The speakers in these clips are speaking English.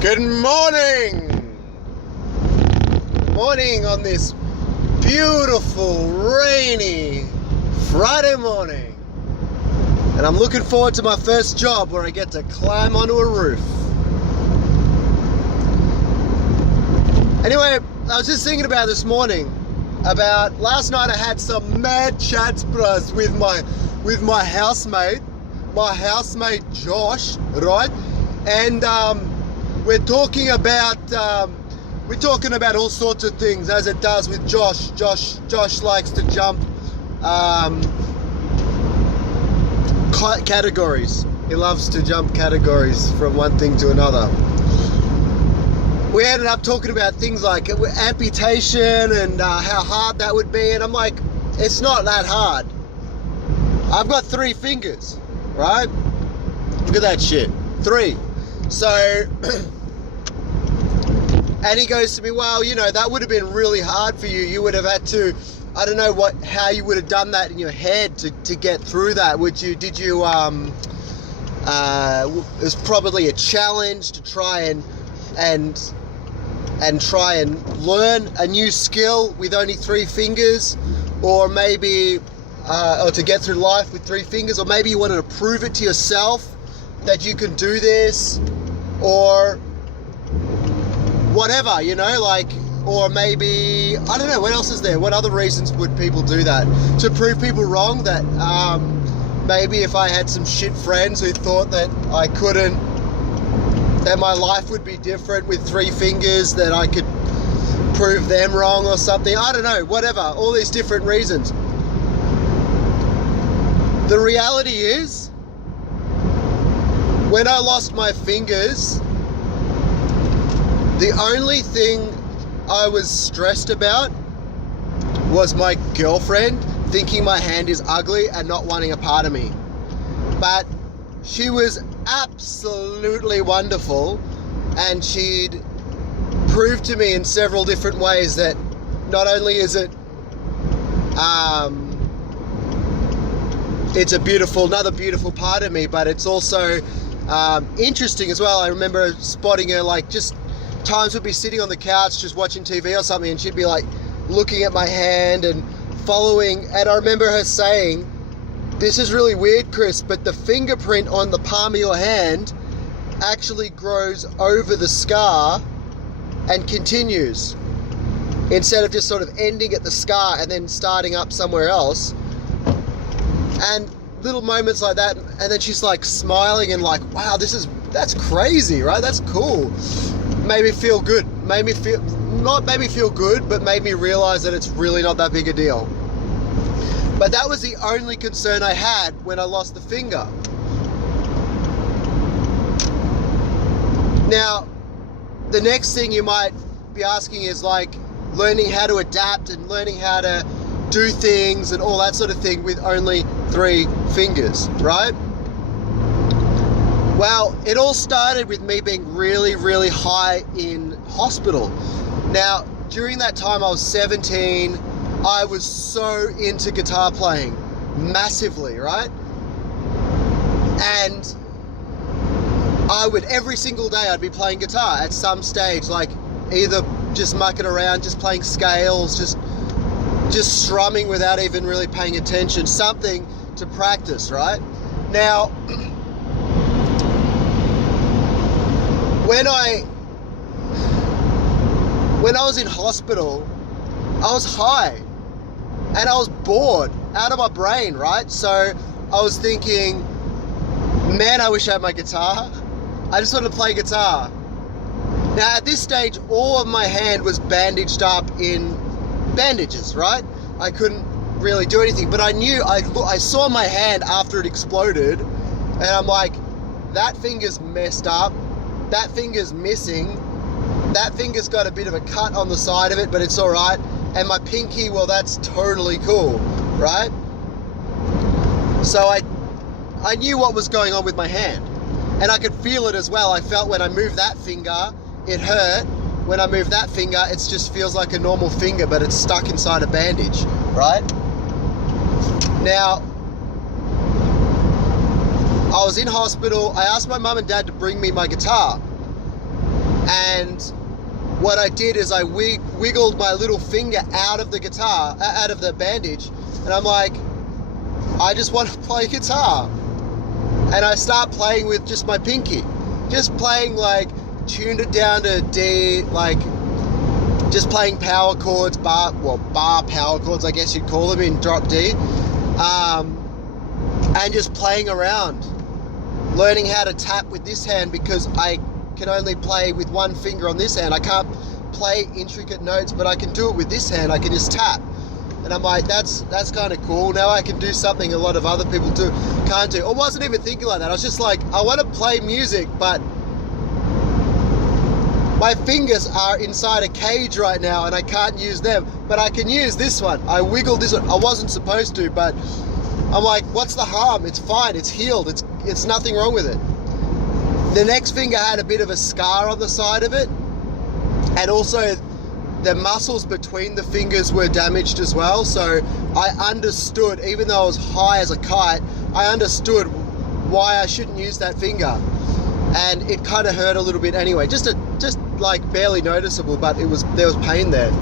Good morning! Good morning on this beautiful, rainy Friday morning. And I'm looking forward to my first job where I get to climb onto a roof. Anyway, I was just thinking about this morning, about last night I had some mad chats, bros, with my housemate, Josh, right? And we're talking about all sorts of things, as it does with Josh. Josh likes to jump categories. He loves to jump categories from one thing to another. We ended up talking about things like amputation and how hard that would be, and I'm like, it's not that hard. I've got 3 fingers, right? Look at that shit. 3. So, and he goes to me, well, you know, that would have been really hard for you. You would have had to, I don't know how you would have done that in your head to get through that. It was probably a challenge to try and try and learn a new skill with only 3 fingers, or maybe, or to get through life with 3 fingers, or maybe you wanted to prove it to yourself that you can do this, or whatever, you know, like, or maybe, I don't know, what else is there? What other reasons would people do that? To prove people wrong, that maybe if I had some shit friends who thought that I couldn't, that my life would be different with 3 fingers, that I could prove them wrong or something. I don't know, whatever, all these different reasons. The reality is, when I lost my fingers, the only thing I was stressed about was my girlfriend thinking my hand is ugly and not wanting a part of me. But she was absolutely wonderful, and she'd proved to me in several different ways that not only is it it's another beautiful part of me, but it's also interesting as well. I remember spotting her, like, just times we'd be sitting on the couch just watching TV or something, and she'd be like looking at my hand and following, and I remember her saying, "This is really weird, Chris, but the fingerprint on the palm of your hand actually grows over the scar and continues, instead of just sort of ending at the scar and then starting up somewhere else." And little moments like that, and then she's like smiling and like, wow, that's crazy, right? That's cool. Made me feel good. Not made me feel good, but made me realize that it's really not that big a deal. But that was the only concern I had when I lost the finger. Now, the next thing you might be asking is like learning how to adapt and learning how to do things and all that sort of thing with only 3 fingers, right? Well, it all started with me being really, really high in hospital. Now, during that time, I was 17. I was so into guitar playing, massively, right? And every single day I'd be playing guitar at some stage, like either just mucking around, just playing scales, just strumming without even really paying attention, something to practice, right? Now, when I was in hospital, I was high and I was bored out of my brain, right? So I was thinking, man, I wish I had my guitar. I just want to play guitar. Now at this stage, all of my hand was bandaged up in bandages, right? I couldn't really do anything, but I knew, I saw my hand after it exploded, and I'm like, that finger's messed up, that finger's missing, that finger's got a bit of a cut on the side of it, but it's all right. And my pinky, well, that's totally cool, right? So I knew what was going on with my hand, and I could feel it as well. I felt when I moved that finger, it hurt. When I move that finger, it just feels like a normal finger, but it's stuck inside a bandage, right? Now, I was in hospital. I asked my mum and dad to bring me my guitar. And what I did is I wiggled my little finger out of the guitar, out of the bandage, and I'm like, I just want to play guitar. And I start playing with just my pinky, just playing, like, tuned it down to D, like just playing power chords, bar power chords, I guess you'd call them, in drop D, and just playing around, learning how to tap with this hand, because I can only play with one finger on this hand. I can't play intricate notes, but I can do it with this hand. I can just tap. And I'm like, that's kind of cool. Now I can do something a lot of other people can't do. I wasn't even thinking like that. I was just like, I want to play music, but my fingers are inside a cage right now and I can't use them, but I can use this one. I wiggled this one. I wasn't supposed to, but I'm like, what's the harm? It's fine. It's healed. It's nothing wrong with it. The next finger had a bit of a scar on the side of it, and also the muscles between the fingers were damaged as well. So I understood, even though I was high as a kite, I understood why I shouldn't use that finger. And it kind of hurt a little bit anyway, just like barely noticeable, but there was pain there.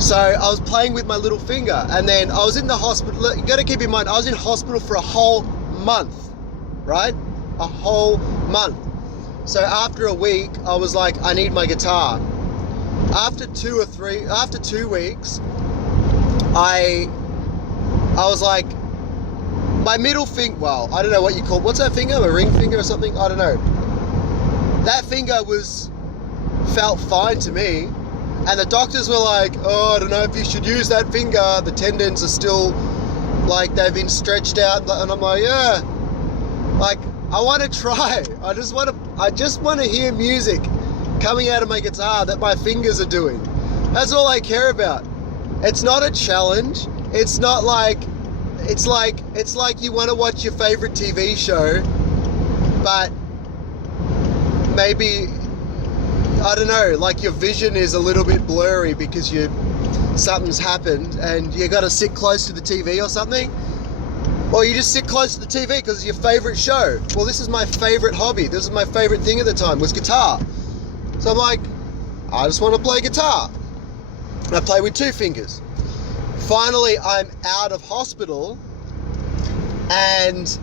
So I was playing with my little finger, and then I was in the hospital. You got to keep in mind, I was in hospital for a whole month, right? A whole month. So after a week, I was like, I need my guitar. After 2 weeks, I was like, my middle finger, well, I don't know what you call, what's that finger? A ring finger or something? I don't know. That finger felt fine to me. And the doctors were like, oh, I don't know if you should use that finger. The tendons are still, like, they've been stretched out. And I'm like, yeah. Like, I want to try. I just want to hear music coming out of my guitar that my fingers are doing. That's all I care about. It's not a challenge. It's not like, it's like you want to watch your favorite TV show, but maybe, I don't know, like your vision is a little bit blurry because something's happened and you got to sit close to the TV or something. Or you just sit close to the TV because it's your favorite show. Well, this is my favorite hobby. This is my favorite thing at the time, was guitar. So I'm like, I just want to play guitar. And I play with 2 fingers. Finally, I'm out of hospital and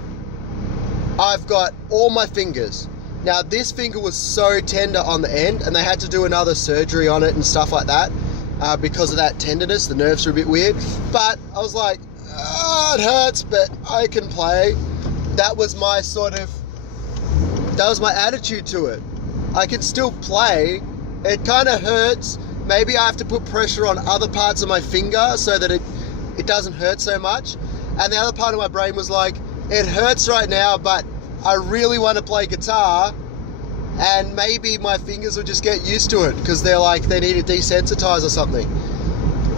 I've got all my fingers. Now, this finger was so tender on the end, and they had to do another surgery on it and stuff like that because of that tenderness. The nerves are a bit weird. But I was like, it hurts, but I can play. That was my attitude to it. I can still play. It kind of hurts. Maybe I have to put pressure on other parts of my finger so that it doesn't hurt so much. And the other part of my brain was like, it hurts right now, but I really want to play guitar, and maybe my fingers will just get used to it because they're like, they need to desensitize or something.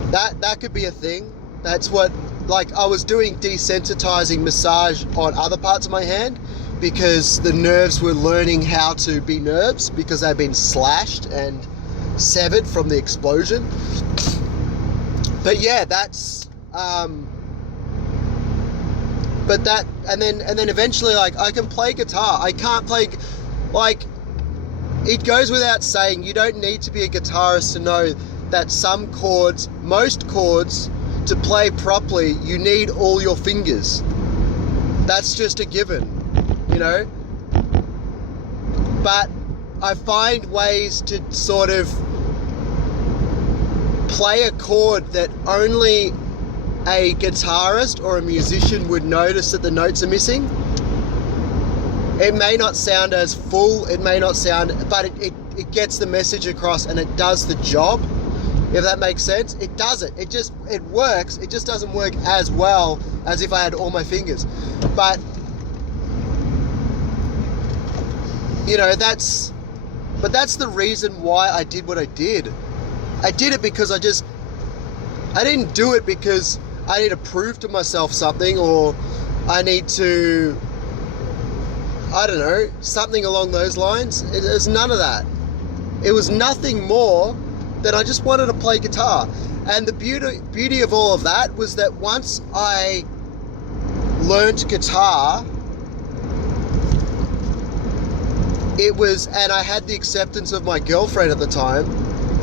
That could be a thing. That's what, like, I was doing desensitizing massage on other parts of my hand because the nerves were learning how to be nerves because they've been slashed and severed from the explosion. But yeah, that's but that, and then eventually, like, I can play guitar. I can't play, like, it goes without saying, you don't need to be a guitarist to know that most chords, to play properly, you need all your fingers. That's just a given, you know? But I find ways to sort of play a chord that only a guitarist or a musician would notice that the notes are missing. It may not sound as full, but it gets the message across and it does the job, if that makes sense. It does it. It works. It just doesn't work as well as if I had all my fingers. But, you know, that's the reason why I did what I did. I did it because I didn't do it because I need to prove to myself something, or I need to, I don't know, something along those lines. It was none of that. It was nothing more than I just wanted to play guitar. And the beauty of all of that was that once I learned guitar, it was, and I had the acceptance of my girlfriend at the time,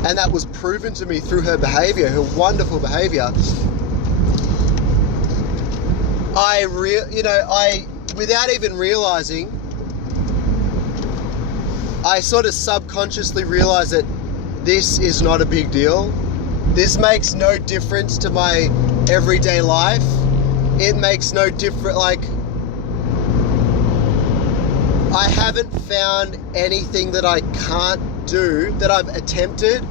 and that was proven to me through her behavior, her wonderful behavior. Without even realizing, I sort of subconsciously realized that this is not a big deal. This makes no difference to my everyday life. It makes no difference. Like, I haven't found anything that I can't do, that I've attempted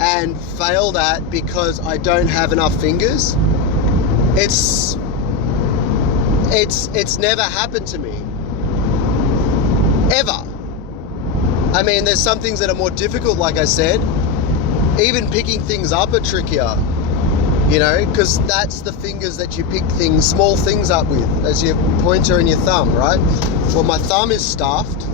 and failed at because I don't have enough fingers. It's never happened to me. Ever. I mean, there's some things that are more difficult, like I said. Even picking things up are trickier, you know, because that's the fingers that you pick things, small things up with, as your pointer and your thumb, right? Well, my thumb is stuffed.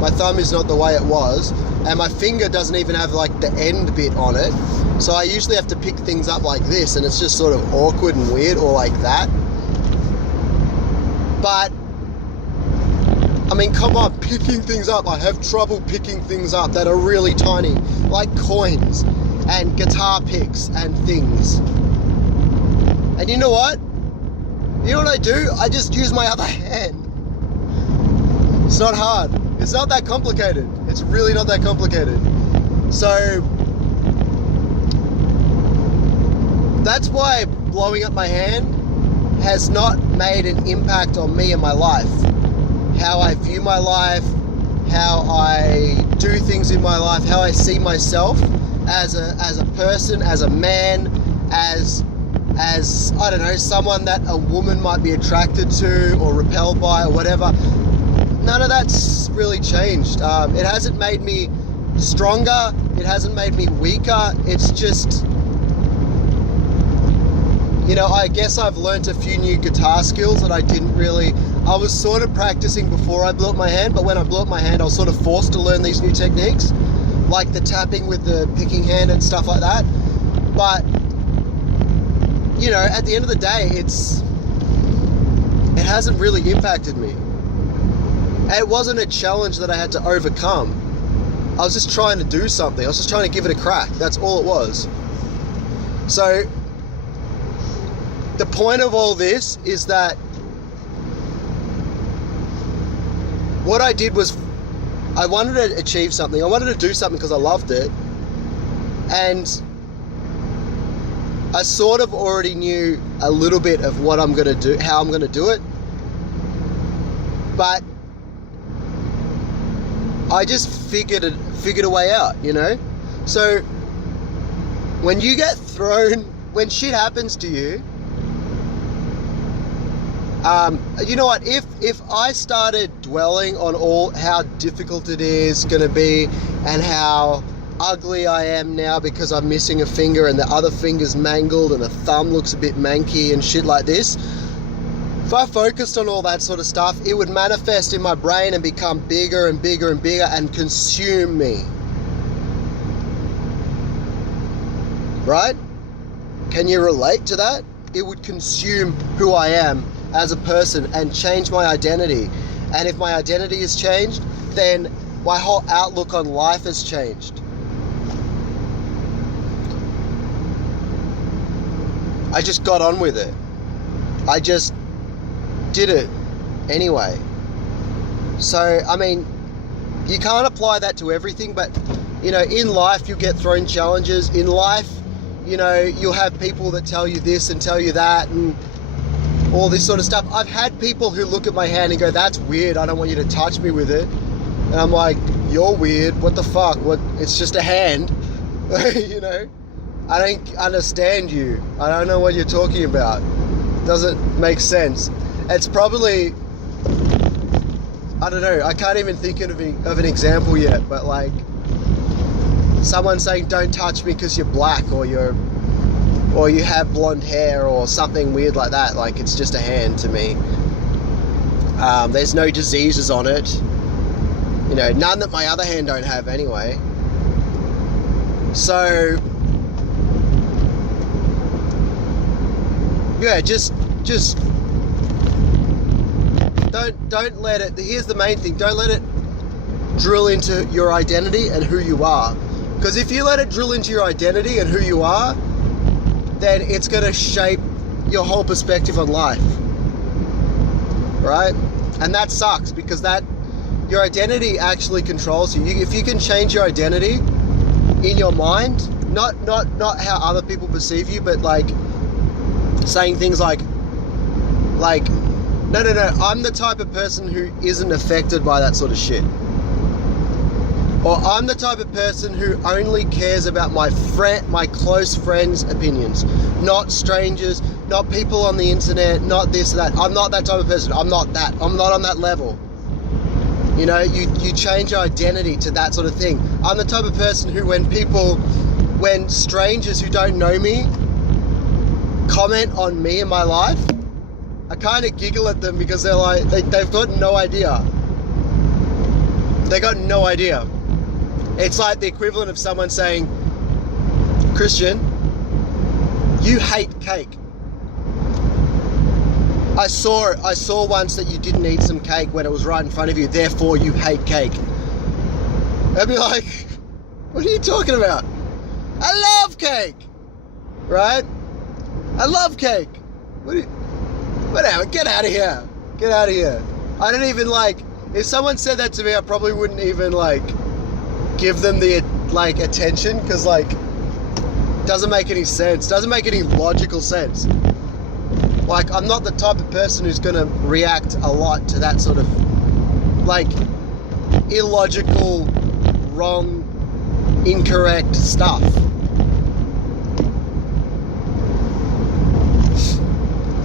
My thumb is not the way it was, and my finger doesn't even have like the end bit on it. So I usually have to pick things up like this, and it's just sort of awkward and weird, or like that. But I mean, come on, picking things up. I have trouble picking things up that are really tiny, like coins and guitar picks and things. And you know what? You know what I do? I just use my other hand. It's not hard. It's not that complicated. It's really not that complicated. So that's why blowing up my hand has not made an impact on me and my life. How I view my life, how I do things in my life, how I see myself as a person, as a man, as I don't know, someone that a woman might be attracted to or repelled by or whatever. None of that's really changed. It hasn't made me stronger. It hasn't made me weaker. It's just, you know, I guess I've learnt a few new guitar skills that I was sort of practicing before I blew up my hand, but when I blew up my hand, I was sort of forced to learn these new techniques, like the tapping with the picking hand and stuff like that. But, you know, at the end of the day, it hasn't really impacted me. It wasn't a challenge that I had to overcome. I was just trying to do something. I was just trying to give it a crack. That's all it was. So, the point of all this is that what I did was I wanted to achieve something. I wanted to do something because I loved it. And I sort of already knew a little bit of what I'm going to do, how I'm going to do it. But I just figured a way out, you know? So when you get thrown, when shit happens to you, you know what, if I started dwelling on all how difficult it is going to be and how ugly I am now because I'm missing a finger and the other finger's mangled and the thumb looks a bit manky and shit like this, if I focused on all that sort of stuff, it would manifest in my brain and become bigger and bigger and bigger and consume me. Right? Can you relate to that? It would consume who I am as a person and change my identity. And if my identity has changed, then my whole outlook on life has changed. I just got on with it. I just did it anyway. So, I mean, you can't apply that to everything, but, you know, in life you'll get thrown challenges. In life, you know, you'll have people that tell you this and tell you that and all this sort of stuff. I've had people who look at my hand and go, that's weird, I don't want you to touch me with it. And I'm like, you're weird, what the fuck? What? It's just a hand. You know, I don't understand you. I don't know what you're talking about. Doesn't make sense. It's probably, I don't know, I can't even think of an example yet, but like someone saying don't touch me because you're black or you have blonde hair or something weird like that. Like, it's just a hand to me. There's no diseases on it, you know, none that my other hand don't have anyway. So yeah, just don't let it, here's the main thing, don't let it drill into your identity and who you are. Because if you let it drill into your identity and who you are, then it's going to shape your whole perspective on life, right? And that sucks, because your identity actually controls you. If you can change your identity in your mind, not how other people perceive you, but like saying things like no, I'm the type of person who isn't affected by that sort of shit. Or I'm the type of person who only cares about my close friends' opinions, not strangers, not people on the internet, not this or that. I'm not that type of person. I'm not that. I'm not on that level. You know, you change your identity to that sort of thing. I'm the type of person who, when strangers who don't know me comment on me in my life, I kind of giggle at them, because they're like, they've got no idea. They got no idea. It's like the equivalent of someone saying, Christian, you hate cake. I saw once that you didn't eat some cake when it was right in front of you, therefore you hate cake. I'd be like, what are you talking about? I love cake, right? I love cake. Whatever, get out of here. Get out of here. I don't even if someone said that to me, I probably wouldn't even give them the attention, because doesn't make any sense, doesn't make any logical sense. I'm not the type of person who's gonna react a lot to that sort of illogical, wrong, incorrect stuff.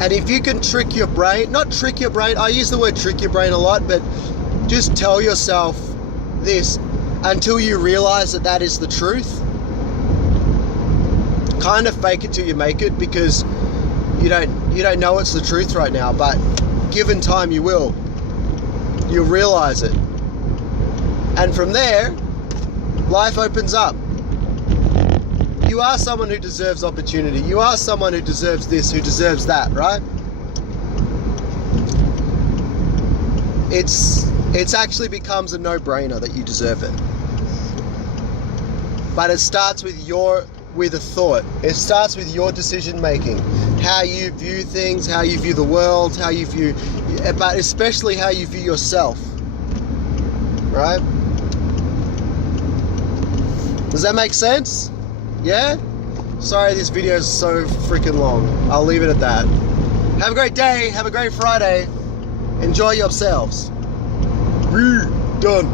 And if you can trick your brain, not trick your brain, I use the word trick your brain a lot, but just tell yourself this until you realize that is the truth. Kind of fake it till you make it, because you don't know it's the truth right now, but given time you will. You'll realize it. And from there, life opens up. You are someone who deserves opportunity. You are someone who deserves this, who deserves that, right? It's actually becomes a no-brainer that you deserve it. But it starts with a thought. It starts with your decision making, how you view things, how you view the world, but especially how you view yourself, right? Does that make sense? Yeah? Sorry this video is so freaking long. I'll leave it at that. Have a great day. Have a great Friday. Enjoy yourselves. Done.